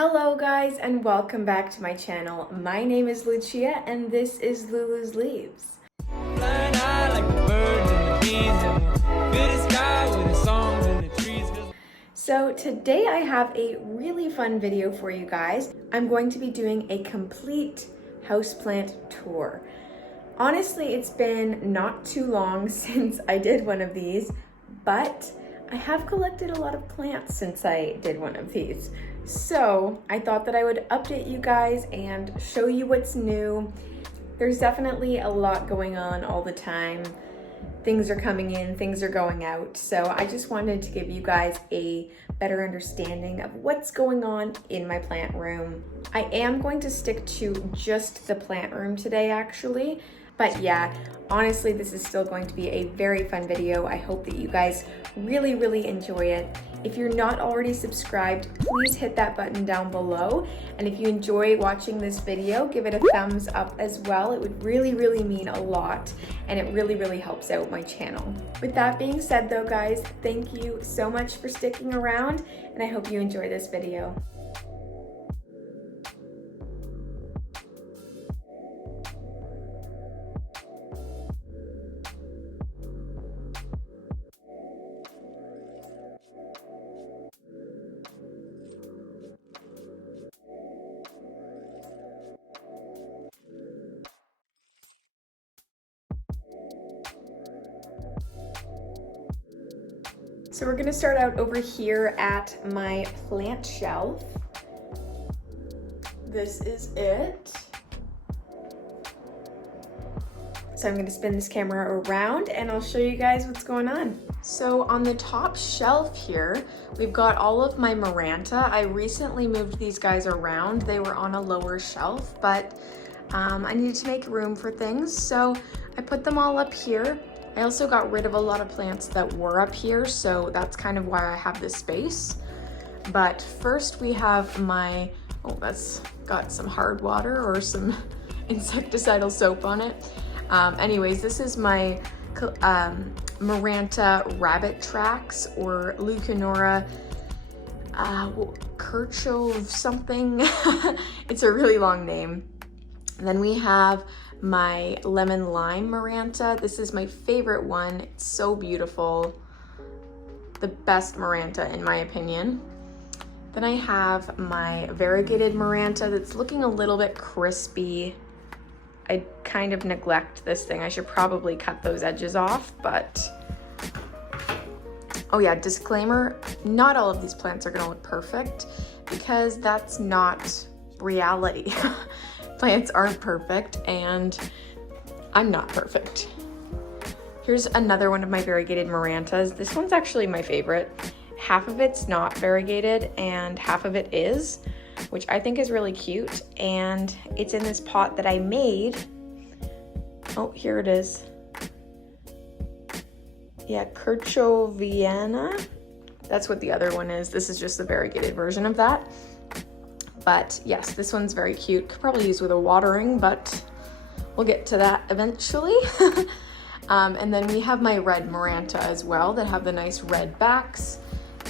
Hello guys and welcome back to my channel. My name is Lucia and this is Lulu's Leaves. So today I have a really fun video for you guys. I'm going to be doing a complete houseplant tour. Honestly, it's been not too long since I did one of these, but I have collected a lot of plants since I did one of these. So I thought that I would update you guys and show you what's new. There's definitely a lot going on all the time. Things are coming in, things are going out. So I just wanted to give you guys a better understanding of what's going on in my plant room. I am going to stick to just the plant room today actually. But yeah, honestly, this is still going to be a very fun video. I hope that you guys really enjoy it. If you're not already subscribed, please hit that button down below. And if you enjoy watching this video, give it a thumbs up as well. It would really mean a lot, and it really helps out my channel. With that being said though, guys, thank you so much for sticking around, and I hope you enjoy this video. So we're gonna start out over here at my plant shelf. This is it. So I'm gonna spin this camera around and I'll show you guys what's going on. So on the top shelf here, we've got all of my Maranta. I recently moved these guys around. They were on a lower shelf, but I needed to make room for things. So I put them all up here. I also got rid of a lot of plants that were up here, so that's kind of why I have this space. But first we have my, oh, that's got some hard water or some insecticidal soap on it. Anyways, this is my Maranta rabbit tracks, or Leucanora Kirchhoff something. It's a really long name. And then we have my lemon lime Maranta. This is my favorite one. It's so beautiful. The best Maranta in my opinion. Then I have my variegated Maranta that's looking a little bit crispy. I kind of neglect this thing. I should probably cut those edges off, but oh yeah, disclaimer, not all of these plants are gonna look perfect because that's not reality. Plants aren't perfect and I'm not perfect. Here's another one of my variegated Marantas. This one's actually my favorite. Half of it's not variegated and half of it is, which I think is really cute. And it's in this pot that I made. Oh, here it is. Yeah, Kirchhoffiana. That's what the other one is. This is just the variegated version of that. But yes, this one's very cute. Could probably use with a watering, but we'll get to that eventually. And then we have my red Maranta as well that have the nice red backs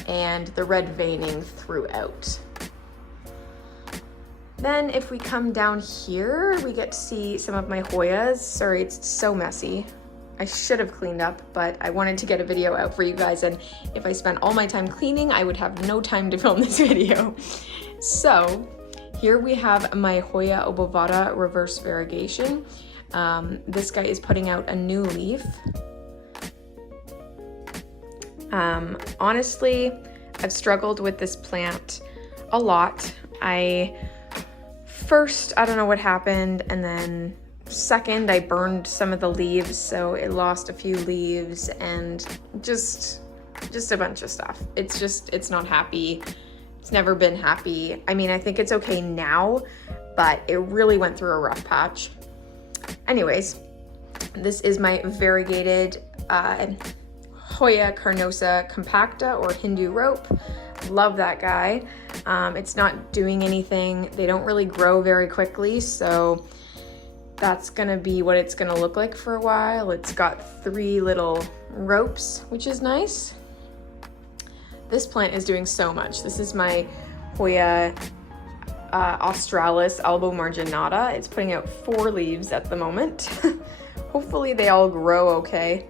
and the red veining throughout. Then if we come down here, we get to see some of my Hoyas. Sorry, it's so messy. I should have cleaned up, but I wanted to get a video out for you guys, and if I spent all my time cleaning, I would have no time to film this video. So here we have my Hoya obovata reverse variegation. This guy is putting out a new leaf. Honestly, I've struggled with this plant a lot. I don't know what happened, and then second, I burned some of the leaves, so it lost a few leaves and just a bunch of stuff. It's not happy. It's never been happy. I mean, I think it's okay now, but it really went through a rough patch. Anyways, this is my variegated Hoya carnosa compacta, or Hindu rope. Love that guy. It's not doing anything. They don't really grow very quickly, so that's gonna be what it's gonna look like for a while. It's got 3 little ropes, which is nice. This plant is doing so much. This is my Hoya Australis albo marginata. It's putting out 4 leaves at the moment. Hopefully they all grow okay,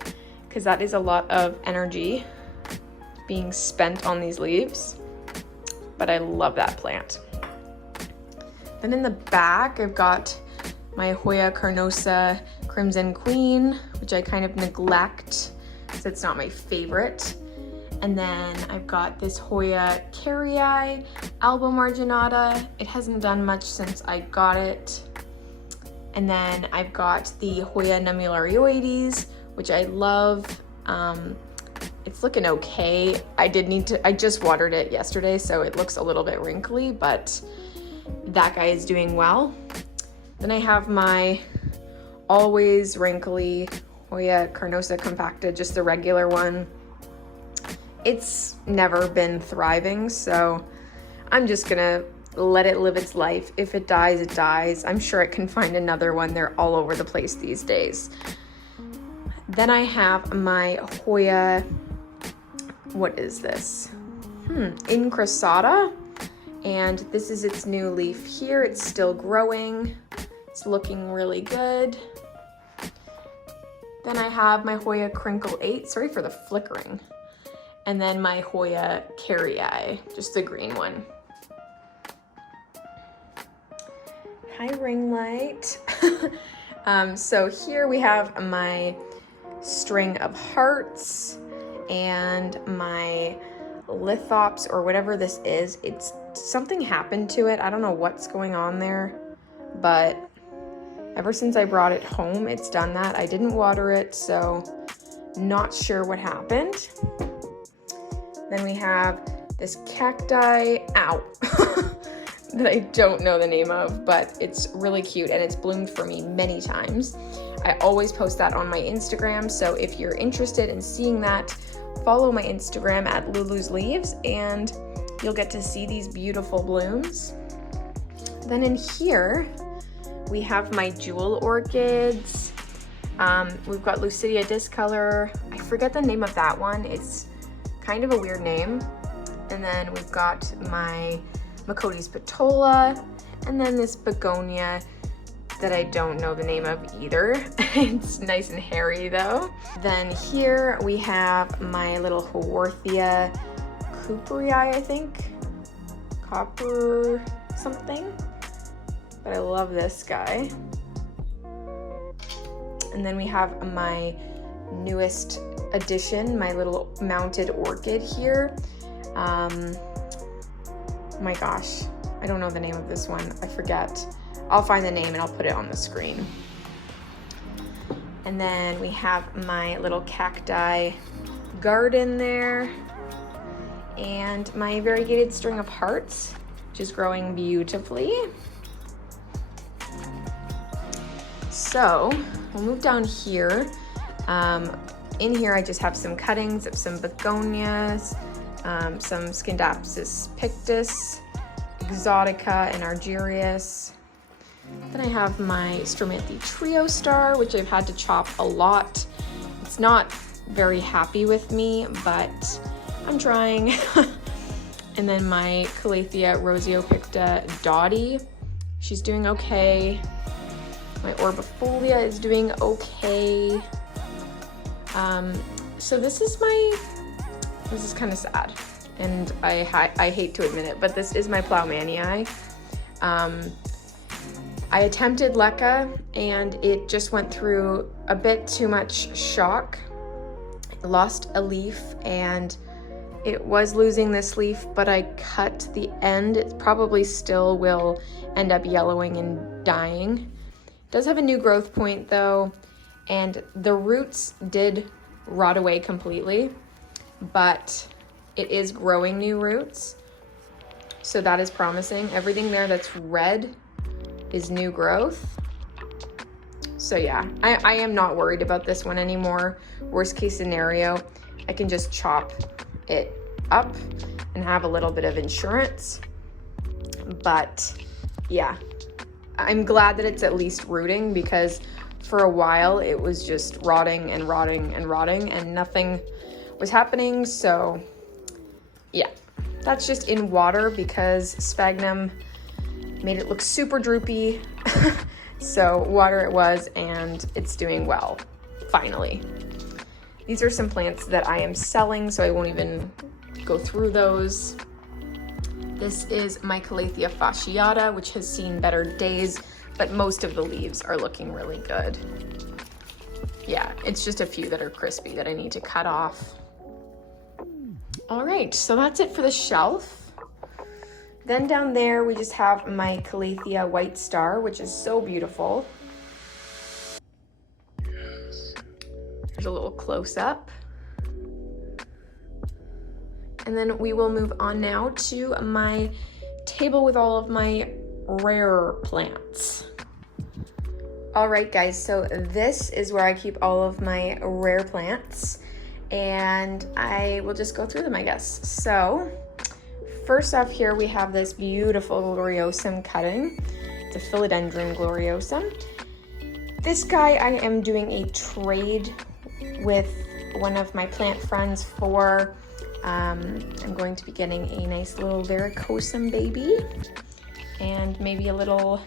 because that is a lot of energy being spent on these leaves. But I love that plant. Then in the back, I've got my Hoya carnosa Crimson Queen, which I kind of neglect because it's not my favorite. And then I've got this Hoya carrii albo marginata. It hasn't done much since I got it. And then I've got the Hoya nummularioides, which I love. It's looking okay. I just watered it yesterday, so it looks a little bit wrinkly, but that guy is doing well. Then I have my always wrinkly Hoya carnosa compacta, just the regular one. It's never been thriving, so I'm just gonna let it live its life. If it dies, it dies. I'm sure it can find another one. They're all over the place these days. Then I have my Hoya, what is this? Incrusata. And this is its new leaf here. It's still growing. It's looking really good. Then I have my Hoya Crinkle 8. Sorry for the flickering. And then my Hoya carrii, just the green one. Hi, ring light. So here we have my string of hearts and my lithops, or whatever this is. It's something happened to it. I don't know what's going on there, but ever since I brought it home, it's done that. I didn't water it, so not sure what happened. Then we have this cacti, that I don't know the name of, but it's really cute and it's bloomed for me many times. I always post that on my Instagram, so if you're interested in seeing that, follow my Instagram at Lulu's Leaves and you'll get to see these beautiful blooms. Then in here, we have my jewel orchids. We've got Lucidia Discolor. I forget the name of that one. It's kind of a weird name. And then we've got my Macotes Patola, and then this begonia that I don't know the name of either. It's nice and hairy though. Then here we have my little Haworthia Cooperii, I think. Copper something. But I love this guy. And then we have my newest addition, my little mounted orchid here. My gosh, I don't know the name of this one. I forget. I'll find the name and I'll put it on the screen. And then we have my little cacti garden there. And my variegated string of hearts, which is growing beautifully. So we'll move down here. In here I just have some cuttings of some begonias, some Scindapsus pictus, exotica, and argyrius. Then I have my Stramanthe Trio Star, which I've had to chop a lot. It's not very happy with me, but I'm trying. And then my Calathea Rosiopicta Dottie, she's doing okay. My Orbifolia is doing okay. So this is kind of sad, and I hate to admit it, but this is my Plougmanii. I attempted leca and it just went through a bit too much shock. I lost a leaf and it was losing this leaf, but I cut the end. It probably still will end up yellowing and dying. It does have a new growth point though, and the roots did rot away completely, but it is growing new roots. So that is promising. Everything there that's red is new growth. So yeah, I am not worried about this one anymore. Worst case scenario, I can just chop it up and have a little bit of insurance. But yeah, I'm glad that it's at least rooting, because for a while it was just rotting and rotting and rotting and nothing was happening. So yeah, that's just in water because sphagnum Made it look super droopy. So water it was, and it's doing well, finally. These are some plants that I am selling, so I won't even go through those. This is my Calathea fasciata, which has seen better days, but most of the leaves are looking really good. Yeah, it's just a few that are crispy that I need to cut off. All right, so that's it for the shelf. Then down there, we just have my Calathea White Star, which is so beautiful. There's a little close-up. And then we will move on now to my table with all of my rare plants. All right, guys, so this is where I keep all of my rare plants, and I will just go through them, I guess. So first off here, we have this beautiful gloriosum cutting. It's a Philodendron gloriosum. This guy I am doing a trade with one of my plant friends for. I'm going to be getting a nice little varicosum baby and maybe a little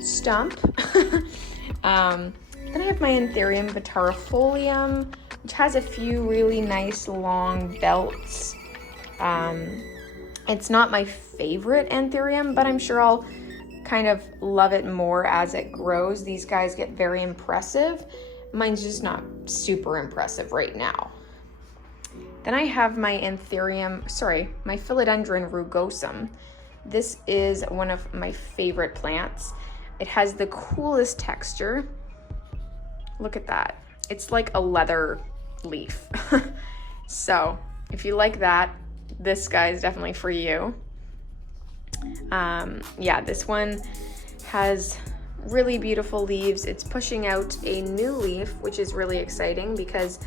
stump. Then I have my Anthurium vitarifolium, which has a few really nice long belts. It's not my favorite Anthurium, but I'm sure I'll kind of love it more as it grows. These guys get very impressive. Mine's just not super impressive right now. Then I have my my Philodendron rugosum. This is one of my favorite plants. It has the coolest texture. Look at that. It's like a leather leaf. So if you like that, this guy is definitely for you. Yeah, this one has really beautiful leaves. It's pushing out a new leaf, which is really exciting because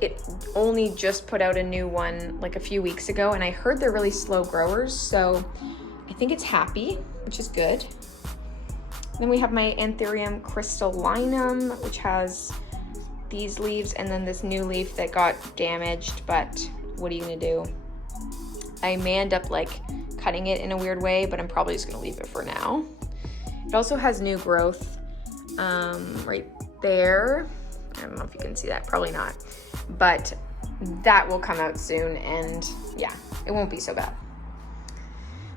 it only just put out a new one like a few weeks ago, and I heard they're really slow growers, so I think it's happy, which is good. Then we have my Anthurium crystallinum, which has these leaves, and then this new leaf that got damaged, but what are you gonna do? I may end up like cutting it in a weird way, but I'm probably just gonna leave it for now. It also has new growth right there. I don't know if you can see that, probably not, but that will come out soon, and yeah, it won't be so bad.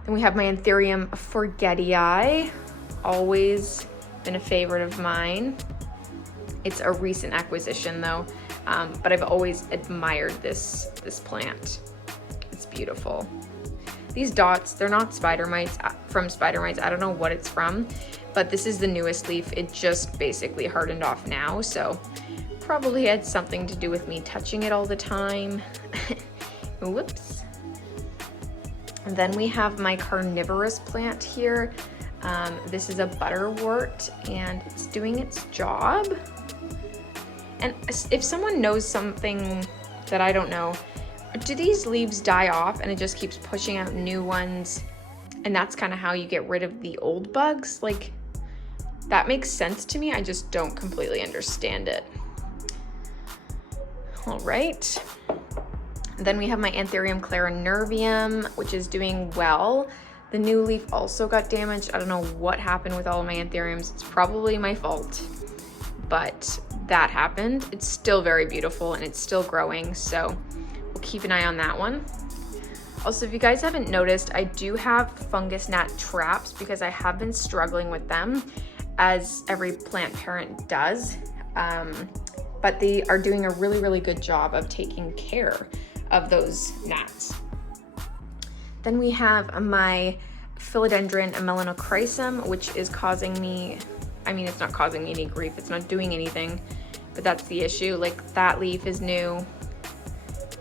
Then we have my Anthurium forgetii, always been a favorite of mine. It's a recent acquisition though, but I've always admired this plant. It's beautiful. These dots, they're not spider mites from spider mites. I don't know what it's from, but this is the newest leaf. It just basically hardened off now, so probably had something to do with me touching it all the time. Whoops. And then we have my carnivorous plant here. This is a butterwort, and it's doing its job. And if someone knows something that I don't know, do these leaves die off and it just keeps pushing out new ones, and that's kind of how you get rid of the old bugs? Like, that makes sense to me. I just don't completely understand it. All right. Then we have my Anthurium clarinervium, which is doing well. The new leaf also got damaged. I don't know what happened with all of my Anthuriums. It's probably my fault, but that happened. It's still very beautiful and it's still growing, so we'll keep an eye on that one. Also, if you guys haven't noticed, I do have fungus gnat traps because I have been struggling with them, as every plant parent does. But they are doing a really, really good job of taking care of those gnats. Then we have my Philodendron melanochrysum, which is causing me, I mean, it's not causing me any grief, it's not doing anything, but that's the issue. Like, that leaf is new.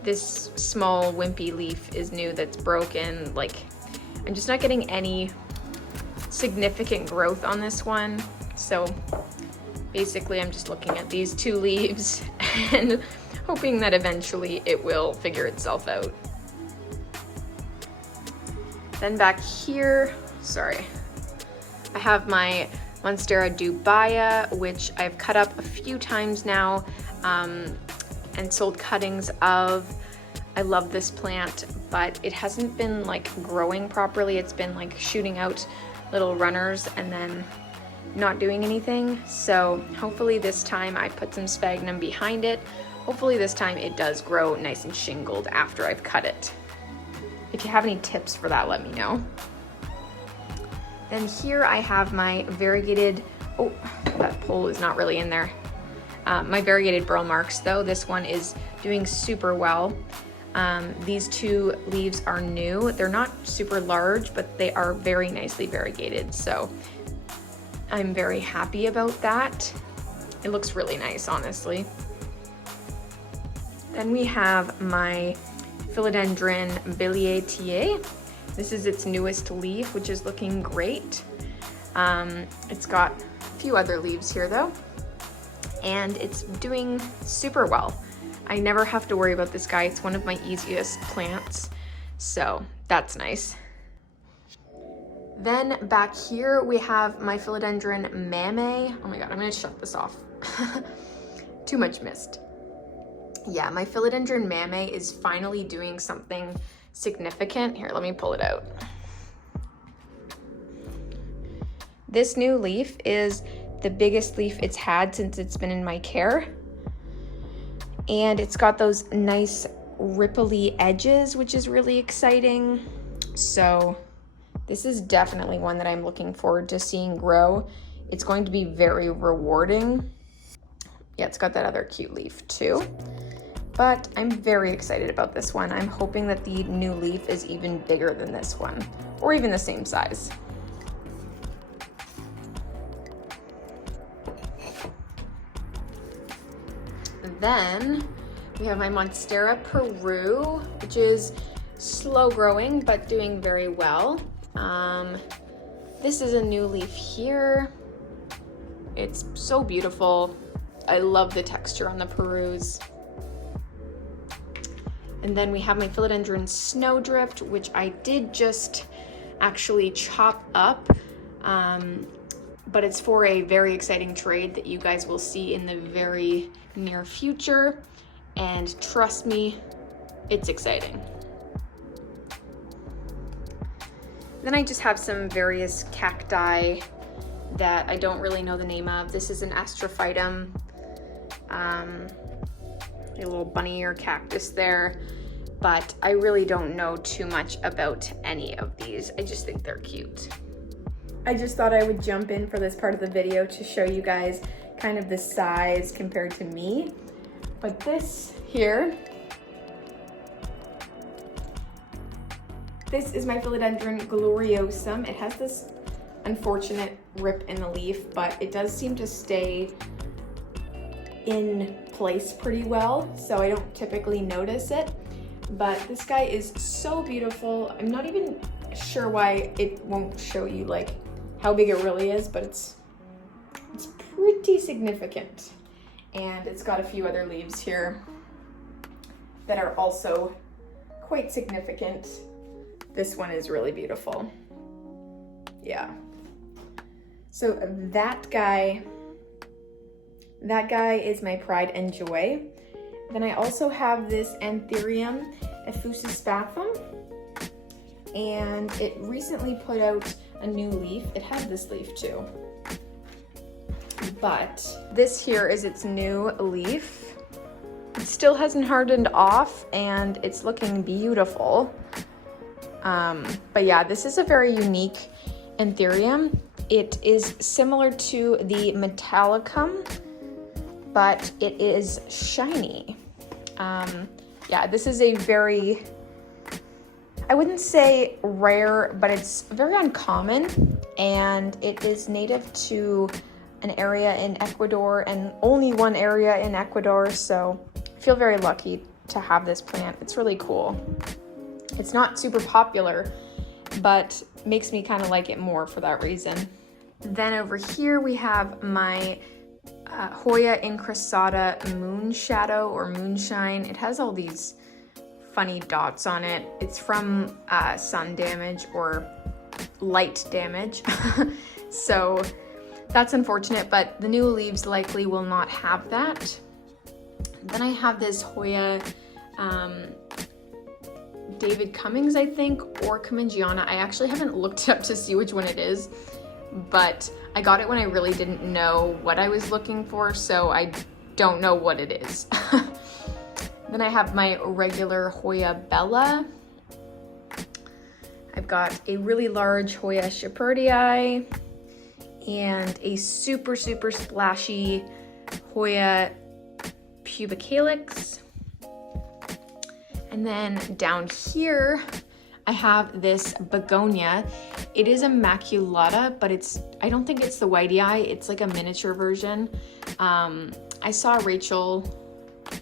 This small wimpy leaf is new that's broken. Like, I'm just not getting any significant growth on this one. So basically I'm just looking at these two leaves and hoping that eventually it will figure itself out. Then back here, sorry, I have my Monstera dubia, which I've cut up a few times now and sold cuttings of. I love this plant, but it hasn't been like growing properly. It's been like shooting out little runners and then not doing anything. So hopefully this time I put some sphagnum behind it. Hopefully this time it does grow nice and shingled after I've cut it. If you have any tips for that, let me know. Then here I have my variegated, oh, that pole is not really in there. My variegated burl marks though, this one is doing super well. These two leaves are new. They're not super large, but they are very nicely variegated. So I'm very happy about that. It looks really nice, honestly. Then we have my Philodendron biliaceae. This is its newest leaf, which is looking great. It's got a few other leaves here though, and it's doing super well. I never have to worry about this guy. It's one of my easiest plants, so that's nice. Then back here we have my Philodendron mamae. Oh my god, I'm gonna shut this off. Too much mist. Yeah, my Philodendron mamae is finally doing something significant. Here, let me pull it out. This new leaf is the biggest leaf it's had since it's been in my care. And it's got those nice ripply edges, which is really exciting. So this is definitely one that I'm looking forward to seeing grow. It's going to be very rewarding. Yeah, it's got that other cute leaf too. But I'm very excited about this one. I'm hoping that the new leaf is even bigger than this one, or even the same size. Then we have my Monstera Peru, which is slow growing, but doing very well. This is a new leaf here. It's so beautiful. I love the texture on the Perus. And then we have my Philodendron Snowdrift, which I did just actually chop up, but it's for a very exciting trade that you guys will see in the very near future. And trust me, it's exciting. Then I just have some various cacti that I don't really know the name of. This is an Astrophytum, a little bunny ear cactus there, but I really don't know too much about any of these. I just think they're cute. I just thought I would jump in for this part of the video to show you guys kind of the size compared to me. But this here, this is my Philodendron gloriosum. It has this unfortunate rip in the leaf, but it does seem to stay in place pretty well, so I don't typically notice it. But this guy is so beautiful. I'm not even sure why it won't show you like how big it really is, but it's pretty significant. And it's got a few other leaves here that are also quite significant. This one is really beautiful. Yeah. So that guy is my pride and joy. Then I also have this Anthurium effusisphathum, and it recently put out a new leaf. It had this leaf too, but this here is its new leaf. It still hasn't hardened off and it's looking beautiful. But yeah, this is a very unique Anthurium. It is similar to the Metallicum, but it is shiny. Yeah, this is a very, I wouldn't say rare, but it's very uncommon, and it is native to an area in Ecuador and only one area in Ecuador, so I feel very lucky to have this plant. It's really cool. It's not super popular, but makes me kind of like it more for that reason. Then over here we have my Hoya incrustata moonshadow or moonshine. It has all these funny dots on it. It's from sun damage or light damage. So that's unfortunate, but the new leaves likely will not have that. Then I have this Hoya David Cummings, I think, or Cumingiana. I actually haven't looked up to see which one it is, but I got it when I really didn't know what I was looking for, so I don't know what it is. Then I have my regular Hoya Bella. I've got a really large Hoya Shepardii and a super splashy Hoya Pubicalix. And then down here, I have this begonia. It is a maculata, but I don't think it's the whitey eye. It's like a miniature version. I saw Rachel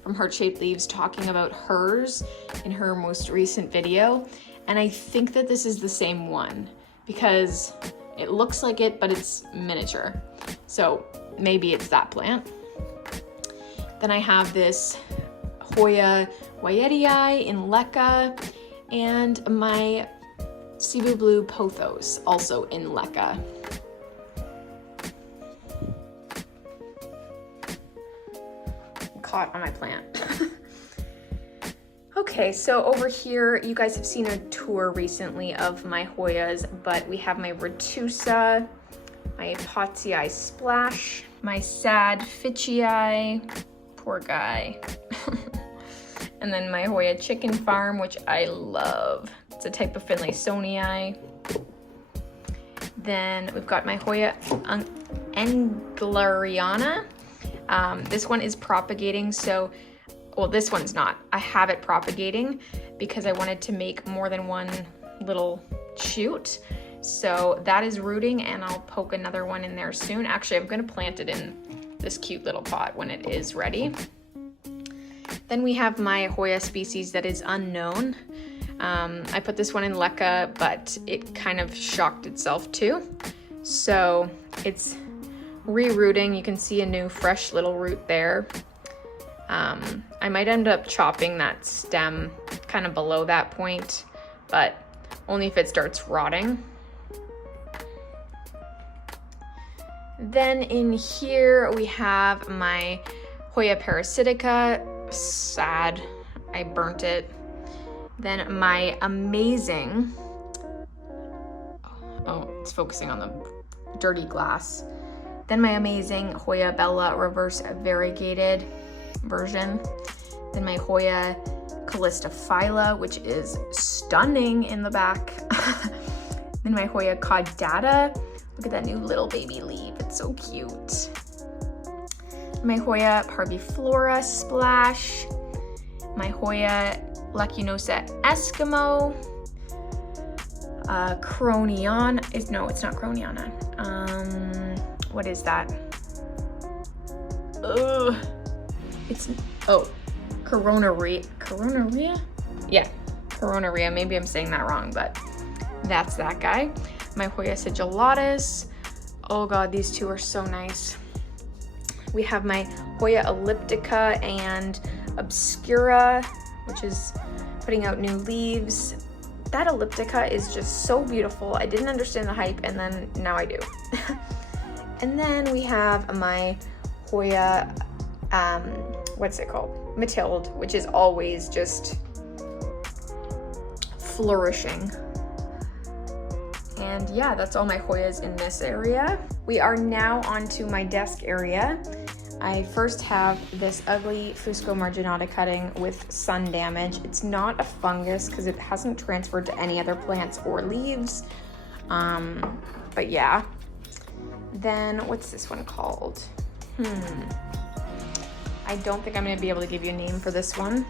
from Heart Shaped Leaves talking about hers in her most recent video. And I think that this is the same one because it looks like it, but it's miniature. So maybe it's that plant. Then I have this Hoya Wyetii in Leca and my Cebu Blue Pothos also in Leca. Caught on my plant. Okay, so over here, you guys have seen a tour recently of my Hoyas, but we have my Retusa, my Potsii Splash, my Sad Fitchii, poor guy, and then my Hoya Chicken Farm, which I love. It's a type of Finlaysonii. Then we've got my Hoya Engleriana. This one is propagating, so, well, this one's not. I have it propagating because I wanted to make more than one little shoot. So that is rooting, and I'll poke another one in there soon. Actually, I'm gonna plant it in this cute little pot when it is ready. Then we have my Hoya species that is unknown. I put this one in Leca, but it kind of shocked itself too. So it's re-rooting. You can see a new fresh little root there. I might end up chopping that stem kind of below that point, but only if it starts rotting. Then in here we have my Hoya Parasitica. Sad, I burnt it. Then my amazing, oh, it's focusing on the dirty glass. Then my amazing Hoya Bella reverse variegated version. Then my Hoya Callistophylla, which is stunning in the back. Then my Hoya Caudata. Look at that new little baby leaf, it's so cute. My Hoya Parviflora Splash. My Hoya Lacunosa Eskimo. Cronion, no, it's not Croniana. What is that? Coronaria? Yeah, Coronaria, maybe I'm saying that wrong, but that's that guy. My Hoya Sigillatus. Oh God, these two are so nice. We have my Hoya Elliptica and Obscura, which is putting out new leaves. That Elliptica is just so beautiful. I didn't understand the hype, and then now I do. And then we have my Hoya, what's it called? Mathilde, which is always just flourishing. And yeah, that's all my Hoyas in this area. We are now onto my desk area. I first have this ugly Fusco marginata cutting with sun damage. It's not a fungus because it hasn't transferred to any other plants or leaves. But yeah. Then what's this one called? I don't think I'm gonna be able to give you a name for this one.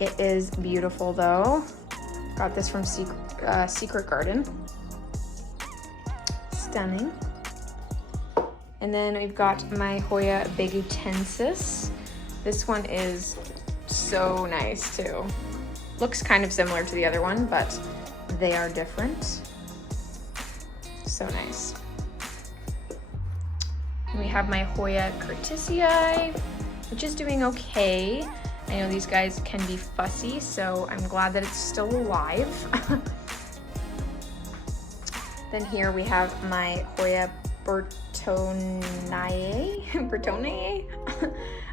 It is beautiful though. Got this from Secret Garden. Stunning. And then we've got my Hoya Begutensis. This one is so nice too. Looks kind of similar to the other one, but they are different. So nice. And we have my Hoya Curtisii, which is doing okay. I know these guys can be fussy, so I'm glad that it's still alive. Then here we have my Hoya Bertonae.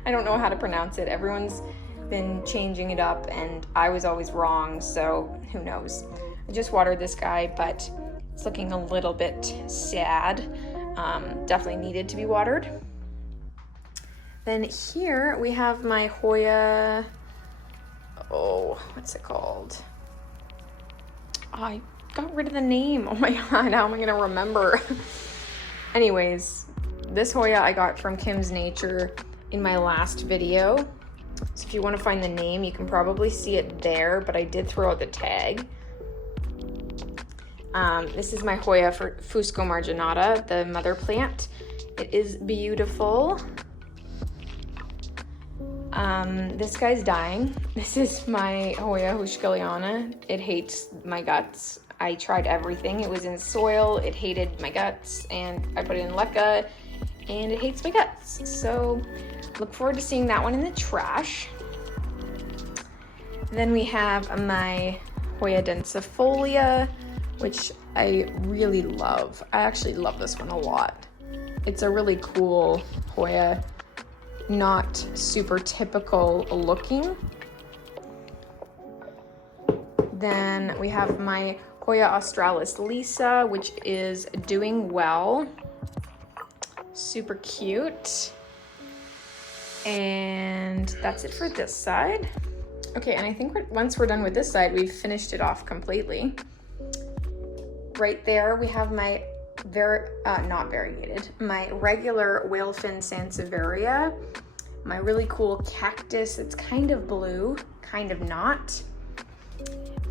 I don't know how to pronounce it. Everyone's been changing it up and I was always wrong, so who knows. I just watered this guy, but it's looking a little bit sad. Definitely needed to be watered. Then here we have my Hoya, oh, what's it called? Oh, I got rid of the name. Oh my God, how am I gonna remember? Anyways, this Hoya I got from Kim's Nature in my last video. So if you wanna find the name, you can probably see it there, but I did throw out the tag. This is my Hoya for Fusco marginata, the mother plant. It is beautiful. This guy's dying. This is my Hoya Huschkeliana. It hates my guts. I tried everything. It was in soil, it hated my guts, and I put it in leca, and it hates my guts. So look forward to seeing that one in the trash. Then we have my Hoya densifolia, which I really love. I actually love this one a lot. It's a really cool Hoya, not super typical looking. Then we have my Hoya australis lisa, which is doing well. Super cute. And that's it for this side. Okay, and I think once we're done with this side, we've finished it off completely. Right there, we have my not variegated, my regular whalefin Sansevieria, my really cool cactus. It's kind of blue, kind of not.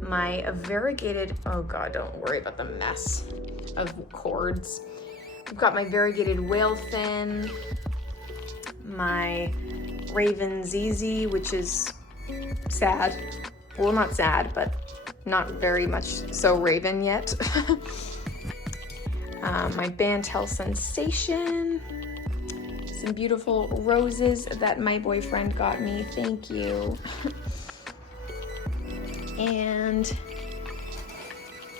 My variegated, oh God, don't worry about the mess of cords. I've got my variegated whalefin, my Raven ZZ, which is sad. Well, not sad, but not very much so Raven yet. My Bantel Sensation, some beautiful roses that my boyfriend got me, thank you. And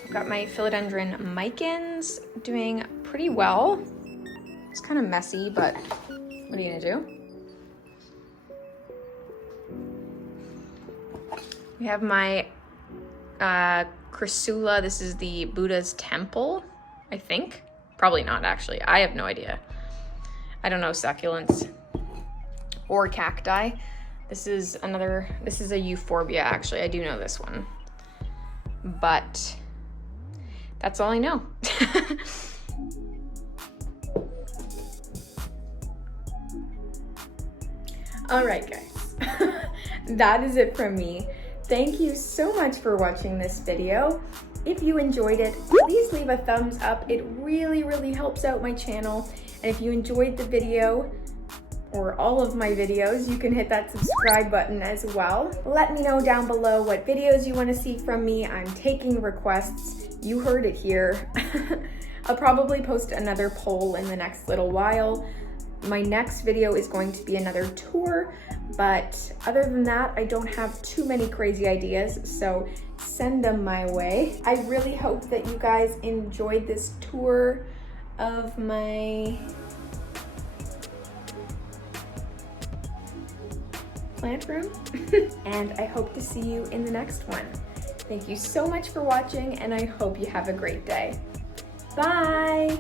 I've got my Philodendron Micans doing pretty well. It's kind of messy, but what are you gonna do? We have my Chrysula. This is the Buddha's Temple, I think. Probably not, actually. I have no idea. I don't know succulents or cacti. This is a euphorbia, actually. I do know this one. But that's all I know. All right, guys. That is it from me. Thank you so much for watching this video. If you enjoyed it, please leave a thumbs up. It really, really helps out my channel. And if you enjoyed the video, or all of my videos, you can hit that subscribe button as well. Let me know down below what videos you want to see from me. I'm taking requests. You heard it here. I'll probably post another poll in the next little while. My next video is going to be another tour, but other than that, I don't have too many crazy ideas, so send them my way. I really hope that you guys enjoyed this tour of my plant room, and I hope to see you in the next one. Thank you so much for watching, and I hope you have a great day. Bye!